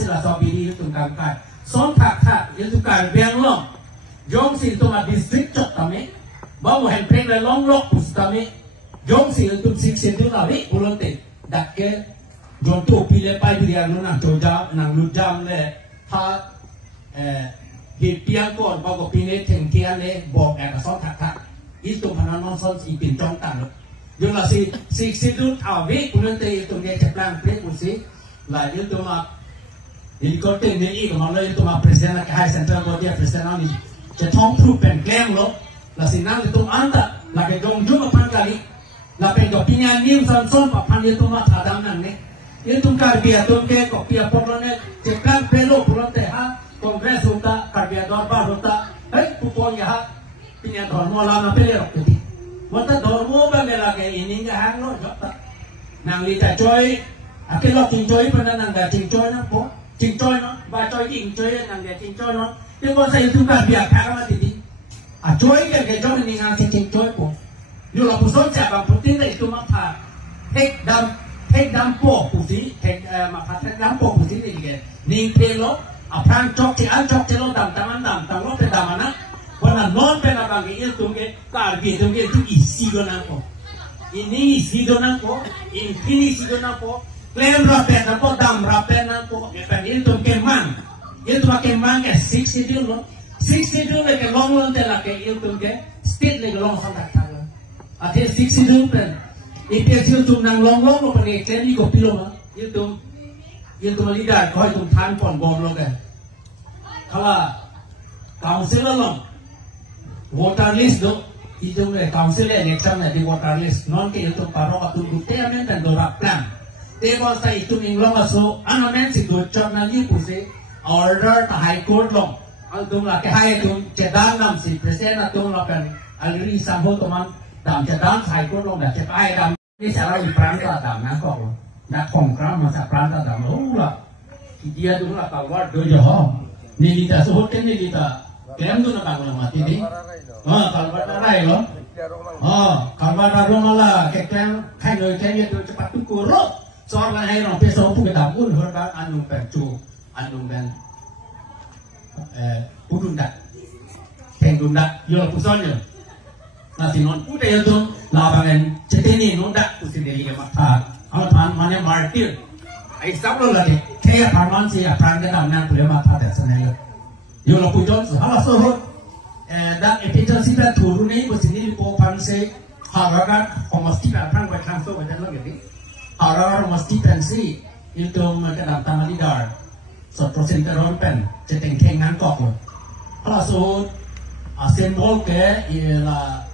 sila sabili itong kangkay. Son kakak itong karbiyang long. Jong si itong district chok kami. Bawa hempeng na long lok pus kami. Jong si itong siksin doon lawi uluntin. Dakke jong tu pile pa biriyan nung joja nang lujam le ha hipiang kon bawa pine tengkian le bok son kakak. Itong pananon son ipin jong tan. Yung là si dun thảo viết của nên thì tụi nghe chụp lang viết một xí là những tụi mà những có tiền những ý của nó lên tụi mà president là cái hai center của dia president nó điจะท้องพรูเป็นแกล้งลบlàสิ่งนั้นตรงอันนั้นlàเป็นดงยุ่งกับพันกาลิlàเป็นดอกพิญญานิ่มสันส้นกับพันยี่ตรงมาถาดำนั่นเนี่ยยี่ตรงการเบียดตรงแกกับเบียดพวกเราเนี่ยจะการเป็นโลกพวกเราแต่ฮะคอนเกรสสุดท้ายการเบียดดอร์บ้าสุดท้ายเฮ้ยผู้ปกครองฮะพิญญาถอนมอลามาเป็นเรื่องปกติWata dormo ba mela ke ini nga hang no jota nang lita choi akelo ting choi pa nang ga ting choi na po ting choi no ba choi ting choi nang ga ting choi no yung ko sa itu ka biya ka ma titi a choi ke choi ni nga ting choi po yu la puson cha ba putin na itu ma pha take dam po puti take ma pha take dam po puti ni ke ning pelo a phan chok ti an chok ti lo dam tam lo te dam na Wana non pena bagi itu ke karbi itu isi donako. Ini isi donako, ini isi donako. Klaim rapen ako dam rapen ako. Kepan itu ke mang. Itu pakai mang ke 60 dulu. 60 dulu ke long long tela ke itu ke state le long sangat tala. Ate 60 dulu pen. Itu tu nang long long lo pergi klaim ni kopi lo mah. Itu lidah kau itu tan pon bom lo ke. Kalau council lo Voter list do itu council election di voter list non ke itu paro atau bukti amen dan dorak plan. Tebal sa itu minglong aso amen si doctor na ni puse order ta high court long. Altung la ke high tung cedang nam si presiden atung la pen aliri samho toman dam cedang high court long dah cepai dam ni cara ipranta dam na kok lo. Nak kongkram masa pranta dam lo la. Dia tu la kawar do jo. Ni kita sebut ni kita Kalian tu nak bangun mati ni? Kalau pada rai lo. Kalau pada rumah lah, kalian hai người kalian tu cepat tu kuruk. Soal hai orang pesau pun kita pun hormat anu pencu, anu ben pudundak, tengdundak, yo pusonyo. Nasi non pude yo tu labangan cetini nundak pusi deli ke mata. Kalau pan mana martir, ai sablo lah deh. Kaya parman si apran kita nak boleh mata dah senang. Yo lo pujon hala sohot dan efisiensi dah turun ni bersini di popan se haragan komasti datang buat transfer buat jalan gitu haragan komasti pensi itu mereka datang lidar 100% teron pen ceteng kengan kok lo hala sohot simbol ke ialah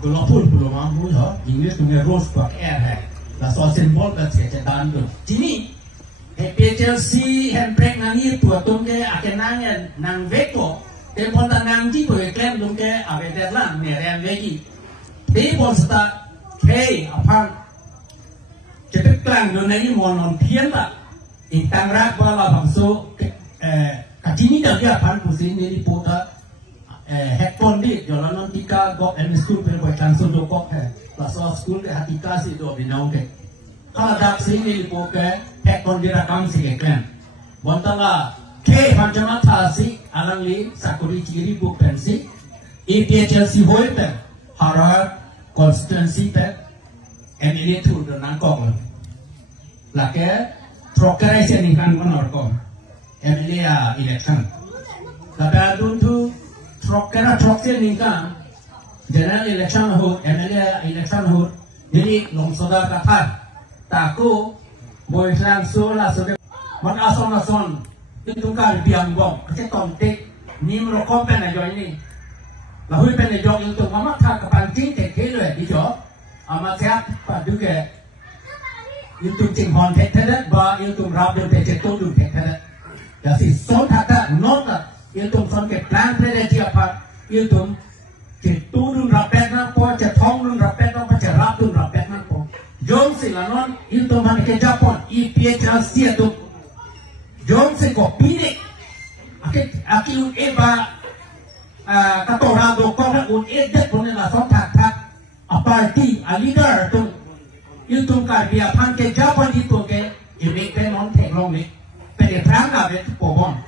global belum mampu ha Inggris punya rose buat air hai lah soal simbol ke cetan tu sini PCLC handbrake nangi buat tungke akan nangen nang veko tempon tanang ji boleh klaim tungke abe deadline merem vegi tempon seta hey apa cepat klang donai monon pian tak intang rak bala bangso katini dah dia pan pusin ni pota headphone di jalan tika gok and school perbuat langsung dokok lah soal school ke hatika si do binau ke kalau dak sini dipoke hek kondirakam si keklen bontala ke panjama thasi alangli sakuri ciri bu pensi EPHLC hoite hara constituency pe emily tu donang kong lake proclamation ingkan menor kong emily election kada dun tu proclamation ingkan general election ho emily election ho jadi longsoda kata Taku boy langsung lah sudah mason itu kan biang bom kecil kontek ni merokok pen aja ini lalu pen aja itu mama tak kepancing kekele di jo amat siap padu ke itu cing hon tetet ba itu rab do tetet tu du tetet ya si son kata nota itu son ke plan plan dia apa itu ke tu du rapet na po ce thong du rapet na po ce rab du rapet na po Jom silanon itu mana ke Japon IPHLC itu Jom se ko pine aki un eba katora do ko un edet pun na son tak a party a leader tu itu ka dia pan ke Japon itu ke ini pe non te long ni pe de prang na vet pobon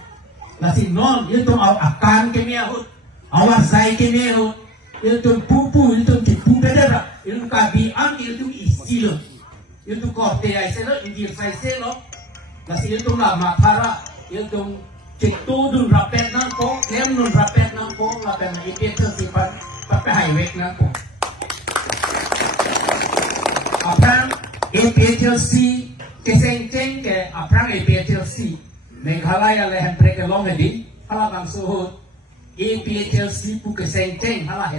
la si non itu au akan kemia hut awar sai kemia hut itu pupu itu tipu bedera itu kabi ang itu isilo itu korte ai selo indir sai selo la si itu la mathara itu citu dun rapet nang ko lem dun rapet nang ko la pen ipet sipan pape highway nang ko apang APHLC keseng-ceng ke apang APHLC Meghalaya lehan preke long edi hala bang suhut APHLC pu keseng-ceng hala